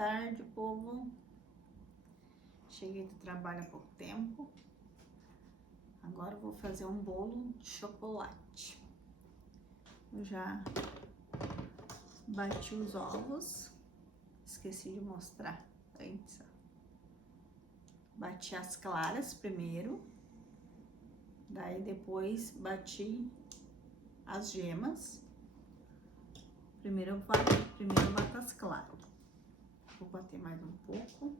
tarde, povo. Cheguei do trabalho há pouco tempo. Agora eu vou fazer um bolo de chocolate. Eu já bati os ovos. Esqueci de mostrar antes. Bati as claras primeiro. Daí depois bati as gemas. Primeiro eu bato as claras. Vou bater mais um pouco.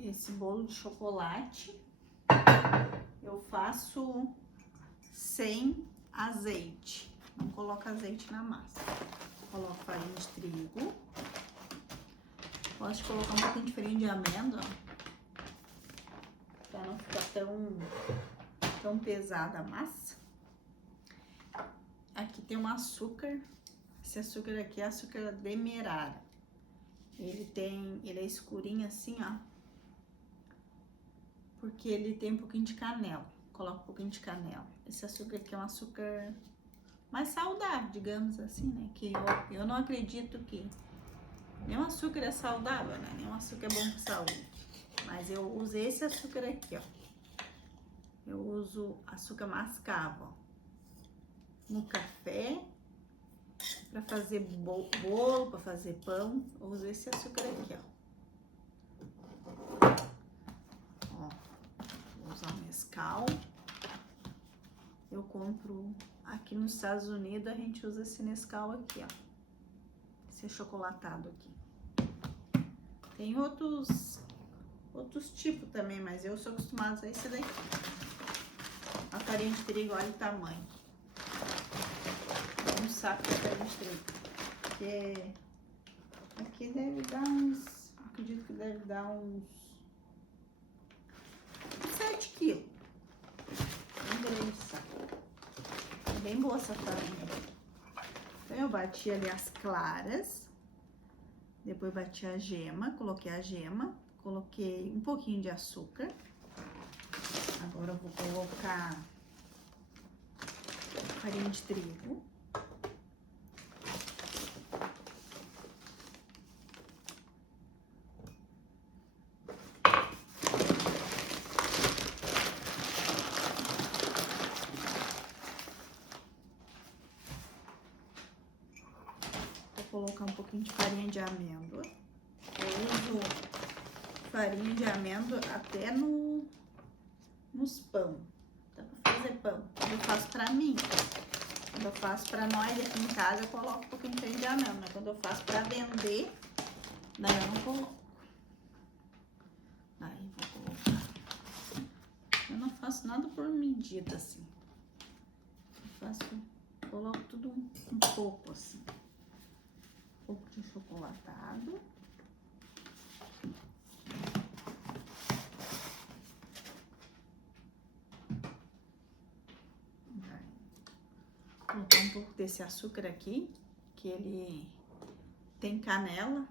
Esse bolo de chocolate eu faço sem azeite. Não coloco azeite na massa. Coloco farinha de trigo. Gosto de colocar um pouquinho de farinha de amêndoa, para não ficar tão pesada a massa. Aqui tem um açúcar. Esse açúcar aqui é açúcar demerara. Ele é escurinho assim, ó. Porque ele tem um pouquinho de canela. Coloco um pouquinho de canela. Esse açúcar aqui é um açúcar mais saudável, digamos assim, né? Que eu não acredito que nenhum açúcar é saudável, né? Nenhum açúcar é bom para saúde. Mas eu uso esse açúcar aqui, ó. Eu uso açúcar mascavo, ó. No café, para fazer bolo, para fazer pão, eu uso esse açúcar aqui, ó. Vou usar o Nescau. Eu compro aqui nos Estados Unidos, a gente usa esse Nescau aqui, ó. Esse achocolatado aqui. Tem outros tipos também, mas eu sou acostumada a usar esse daqui. A farinha de trigo, olha o tamanho. Um saco de farinha de trigo. Aqui deve dar uns, acredito que deve dar uns 7 quilos. Um grande saco. É bem boa essa farinha. Então eu bati ali as claras. Depois bati a gema, coloquei a gema. Coloquei um pouquinho de açúcar. Agora eu vou colocar farinha de trigo. Vou colocar um pouquinho de farinha de amêndoa. Eu uso farinha de amêndoa até nos pão. Dá pra fazer pão. Quando eu faço pra mim, quando eu faço pra nós aqui em casa, eu coloco um pouquinho de farinha de amêndoa. Mas quando eu faço pra vender, daí eu não coloco. Aí vou colocar. Eu não faço nada por medida assim. Coloco tudo um pouco assim. Um pouco de chocolatado. Vou colocar um pouco desse açúcar aqui, que ele tem canela.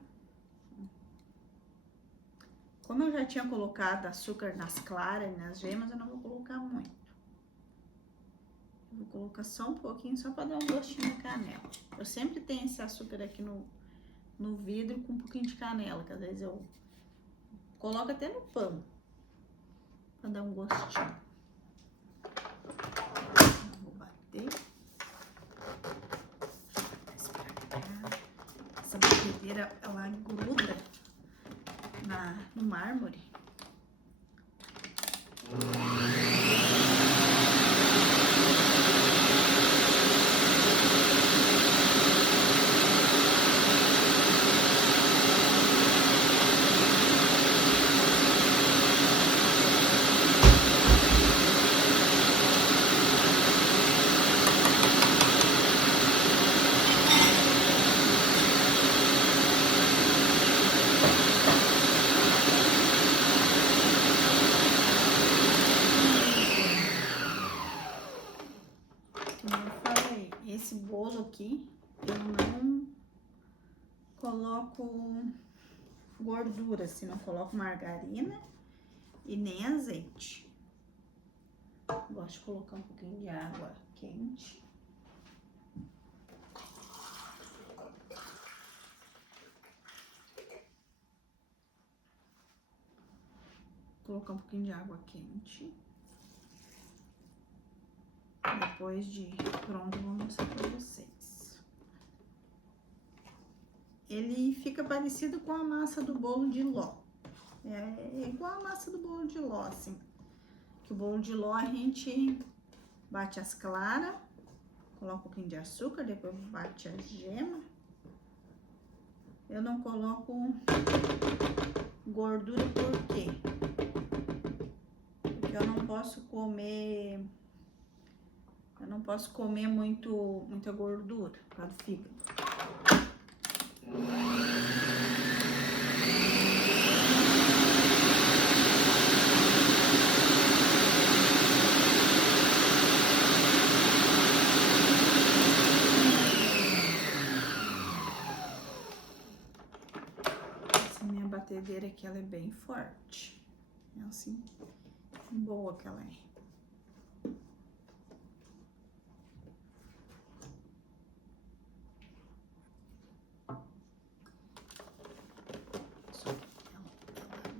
Como eu já tinha colocado açúcar nas claras e nas gemas, eu não vou colocar muito. Eu vou colocar só um pouquinho, só para dar um gostinho de canela. Eu sempre tenho esse açúcar aqui no vidro com um pouquinho de canela, que às vezes eu coloco até no pão, para dar um gostinho. Vou bater. Essa batedeira, ela gruda no mármore. Esse bolo aqui, coloco gordura, assim, não coloco margarina e nem azeite. Gosto de colocar um pouquinho de água quente. Colocar um pouquinho de água quente. Depois de pronto, eu vou mostrar pra vocês. Ele fica parecido com a massa do bolo de ló. É igual a massa do bolo de ló, assim. Que o bolo de ló a gente bate as claras, coloca um pouquinho de açúcar, depois bate a gema. Eu não coloco gordura por quê? Porque eu não posso comer muita gordura por causa do fígado. Essa minha batedeira aqui, ela é bem forte. É assim, boa que ela é.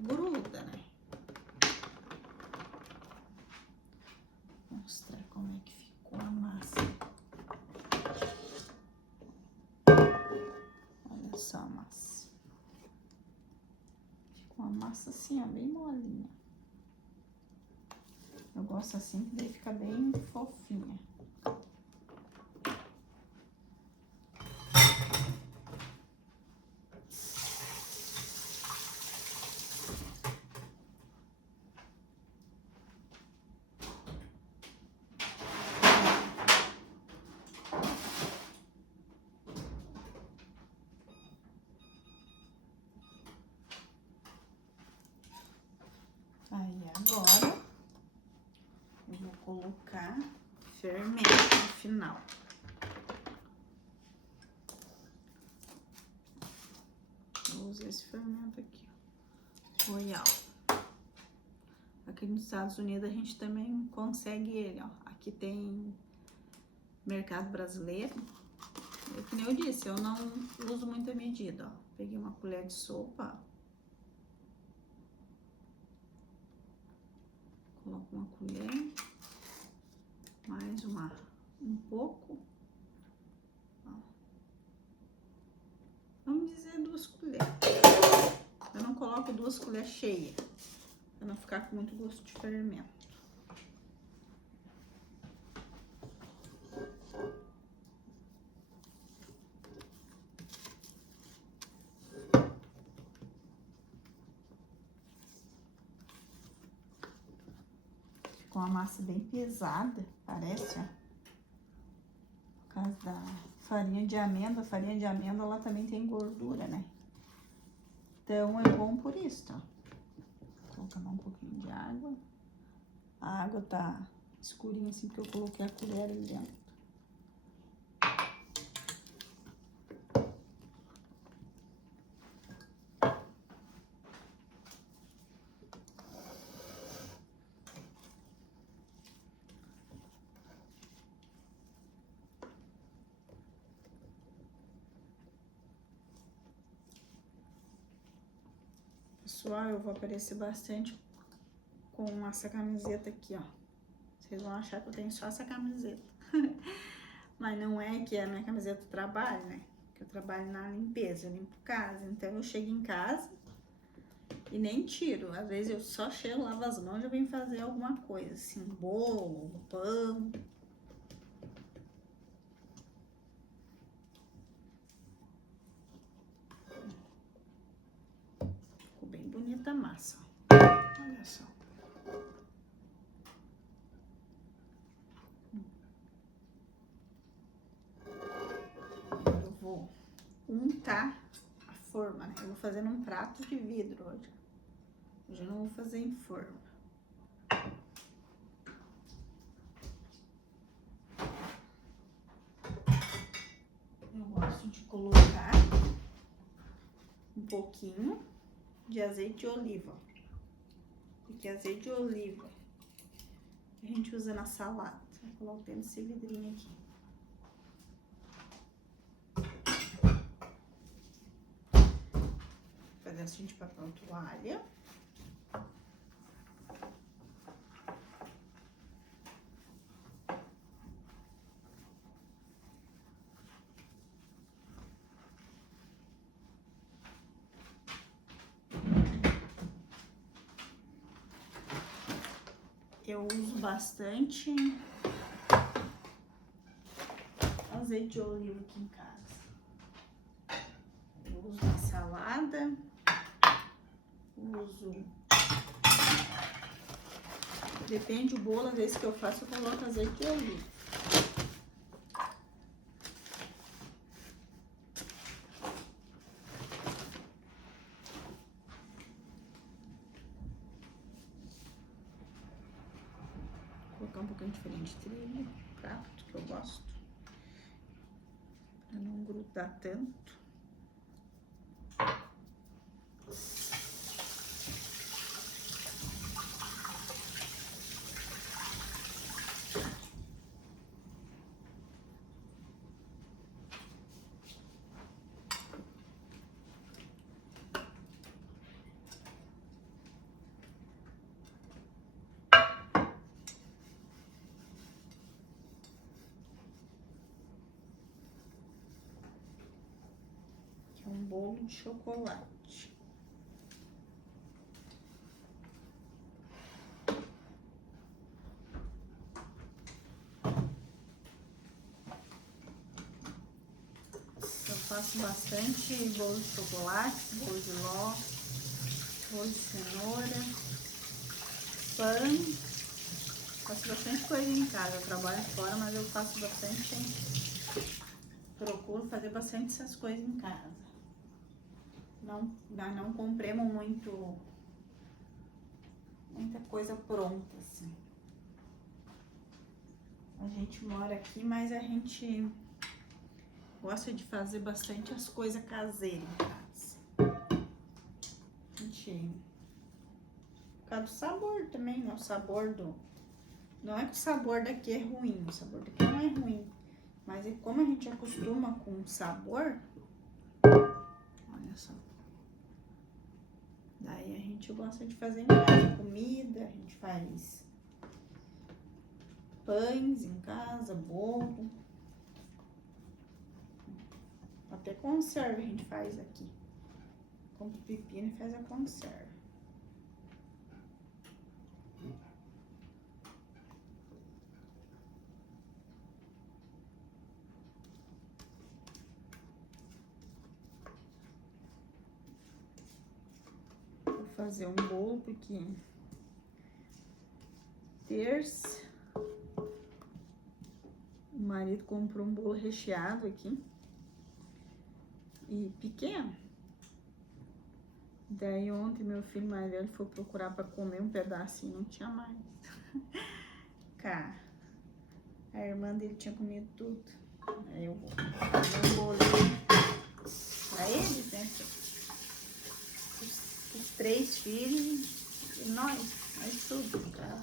Gruda, né? Vou mostrar como é que ficou a massa. Olha só a massa. Ficou uma massa assim, ó, bem molinha. Eu gosto assim, que daí fica bem fofinha. Aí agora eu vou colocar fermento no final. Vou usar esse fermento aqui, ó, Royal. Aqui nos Estados Unidos a gente também consegue ele, ó. Aqui tem mercado brasileiro. É que nem eu disse, eu não uso muita medida, ó. Peguei uma colher de sopa, ó. Coloco uma colher, mais um pouco, ó. Vamos dizer 2 colheres. Eu não coloco 2 colheres cheias, pra não ficar com muito gosto de fermento. Com a massa bem pesada, parece, ó. Por causa da farinha de amêndoa. A farinha de amêndoa, ela também tem gordura, né? Então, é bom por isso, tá? Vou colocar um pouquinho de água. A água tá escurinha assim, porque eu coloquei a colher ali dentro. Pessoal, eu vou aparecer bastante com essa camiseta aqui, ó. Vocês vão achar que eu tenho só essa camiseta. Mas não é, que é a minha camiseta do trabalho, né? Que eu trabalho na limpeza, eu limpo casa. Então eu chego em casa e nem tiro. Às vezes eu só chego, lavo as mãos e já venho fazer alguma coisa, assim, bolo, pão. Ficou bem bonita a massa, ó. Olha só. Eu vou untar a forma, né? Eu vou fazer num prato de vidro hoje. Hoje eu não vou fazer em forma. Eu gosto de colocar pouquinho de azeite de oliva. Porque azeite de oliva a gente usa na salada. Vou colocar nesse vidrinho aqui. Pedacinho de papel toalha. Eu uso bastante azeite de oliva aqui em casa. Eu uso na salada, uso... Depende do bolo, às vezes que eu faço, eu coloco azeite de oliva. Vou colocar um pouquinho diferente de trigo, prato que eu gosto, pra não grudar tanto. Um bolo de chocolate. Eu faço bastante bolo de chocolate, bolo de ló, bolo de cenoura, pão. Faço bastante coisa em casa. Eu trabalho fora, mas eu faço bastante. Procuro fazer bastante essas coisas em casa. Não compremos muita coisa pronta, assim. A gente mora aqui, mas a gente gosta de fazer bastante as coisas caseiras em casa. Por causa do sabor também, né? O sabor do... Não é que o sabor daqui é ruim, o sabor daqui não é ruim. Mas é como a gente acostuma com o sabor... Olha só. Daí a gente gosta de fazer em casa comida, a gente faz pães em casa, bolo. Até conserva a gente faz aqui. Compra o pepino e faz a conserva. Vou fazer um bolo porque terça o marido comprou um bolo recheado aqui e pequeno. Daí ontem meu filho mais velho foi procurar para comer um pedacinho, não tinha mais. Cara, a irmã dele tinha comido tudo. Aí eu vou fazer um bolinho pra eles, né? Os 3 filhos e nós tudo, tá?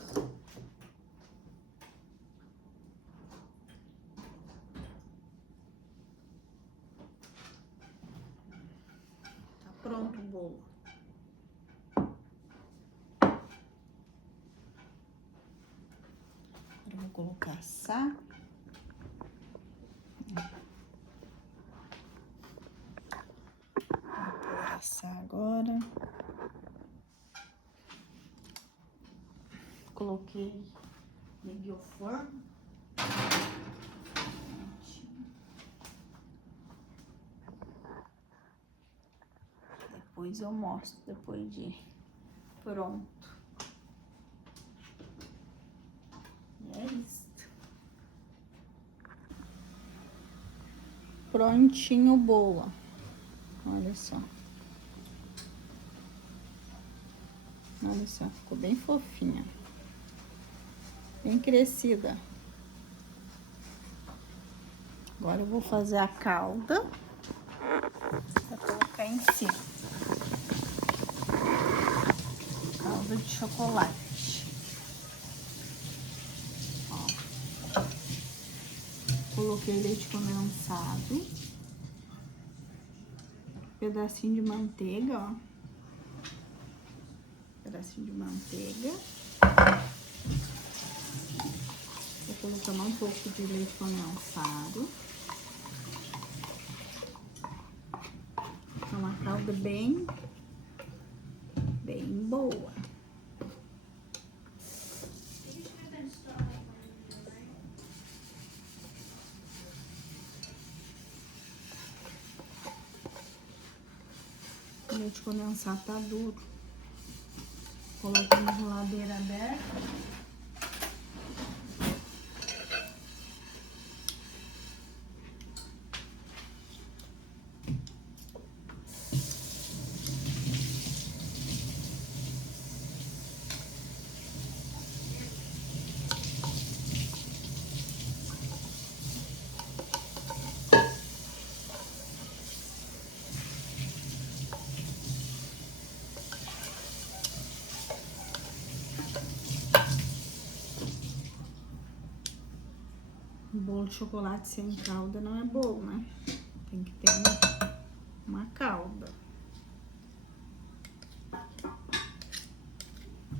Tá pronto o bolo. Eu vou colocar assar. Vou assar agora. Coloquei, liguei o forno. Depois eu mostro, depois de pronto. E é isso. Prontinho o bolo. Olha só. Olha só, ficou bem fofinha. Bem crescida. Agora eu vou fazer a calda pra colocar em cima. calda de chocolate. Ó. Coloquei leite condensado. Pedacinho de manteiga, ó. Pedacinho de manteiga. Vou colocar um pouco de leite condensado. É uma calda bem boa. O leite condensado tá duro. Coloquei na geladeira aberta. Bolo de chocolate sem calda não é bolo, né? Tem que ter uma calda.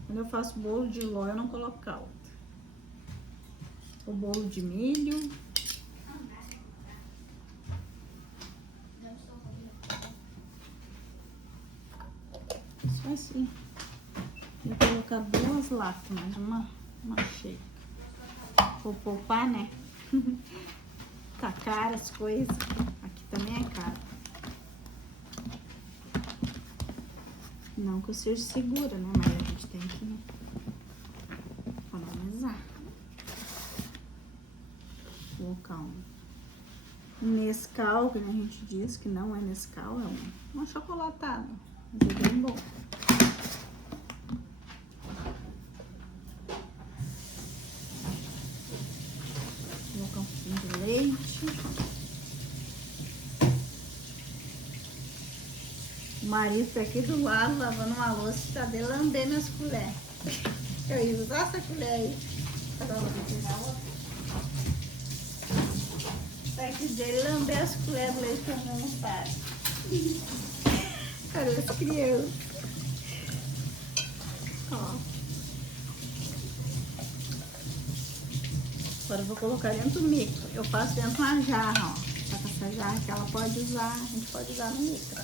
Quando eu faço bolo de ló, eu não coloco calda. O bolo de milho. Só assim. Vou colocar 2 latas, mais uma cheia. Vou poupar, né? Tá caro as coisas. Aqui também é caro. Não que eu seja segura, né? Mas a gente tem que economizar. Vou colocar um Nescau, que a gente diz que não é Nescau, é uma chocolatada. Mas é bem bom. Vou colocar um pouquinho de leite. O marido tá aqui do lado lavando uma louça e tá de lamber minhas colheres. Eu ia usar essa colher aí. Tá aqui dele lamber as colheres do leite que eu não faço. Olha as crianças. Ó. Agora eu vou colocar dentro do micro. Eu faço dentro de uma jarra, ó. Só que essa jarra que ela pode usar, a gente pode usar no micro.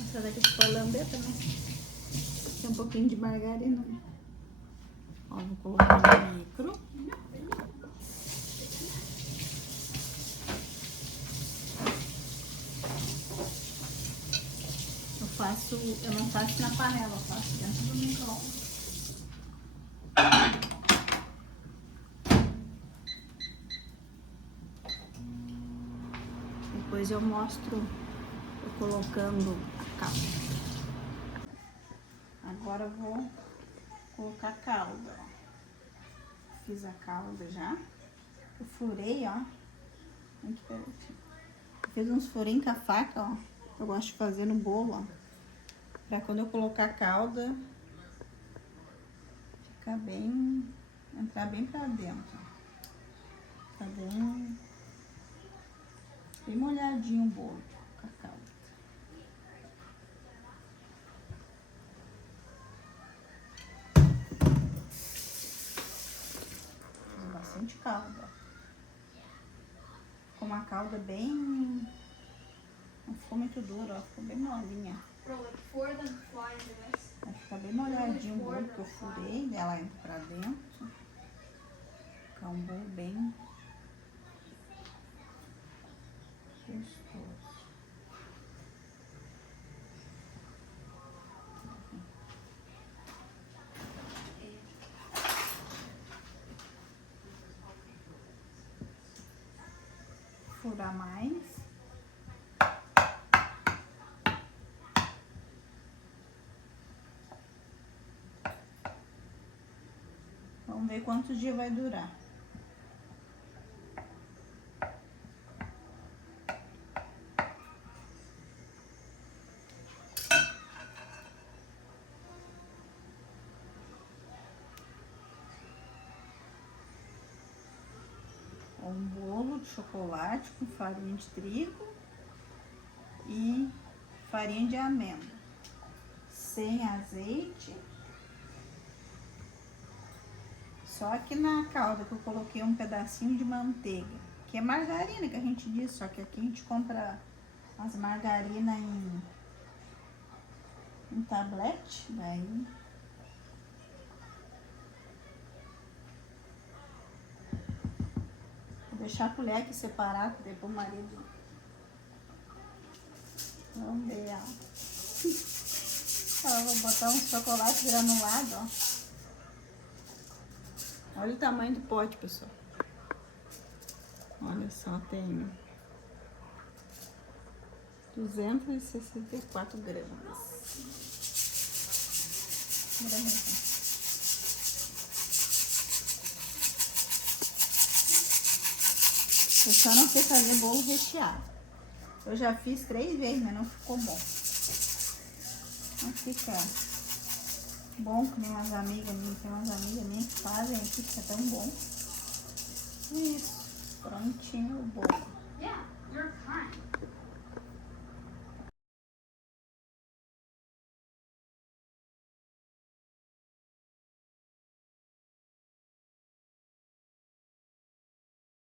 Essa daqui você pode lamber também. Tem um pouquinho de margarina. Ó, vou colocar no micro. Eu não faço na panela, eu faço dentro do micro-ondas. Depois eu mostro eu colocando a calda. Agora eu vou colocar a calda, ó. Fiz a calda já. Eu furei, ó. Muito pertinho. Fiz uns furinhos com a faca, ó. Eu gosto de fazer no bolo, ó. Pra quando eu colocar a calda, ficar bem, entrar bem pra dentro. Tá bem molhadinho o bolo com a calda. Fiz bastante calda. Ficou uma calda bem... Não ficou muito dura, ó. Ficou bem molinha. Vai ficar bem molhadinho o bolo que eu furei, ela entra pra dentro. Ficar um bolo bem gostoso. Furar mais. Vamos ver quantos dias vai durar. um bolo de chocolate com farinha de trigo e farinha de amêndoa, sem azeite. Só que na calda que eu coloquei um pedacinho de manteiga, que é margarina que a gente diz, só que aqui a gente compra as margarinas em tablete, daí vou deixar a colher aqui separada, depois o marido. Vamos ver, ó. Ó, vou botar um chocolate granulado, ó. Olha o tamanho do pote, pessoal. Olha só, tem 264 gramas. Eu só não sei fazer bolo recheado. Eu já fiz 3 vezes, mas não ficou bom. Não fica bom que nem umas amigas minhas. Tem umas amigas minhas que fazem aqui, fica tão bom. Isso, prontinho o bolo.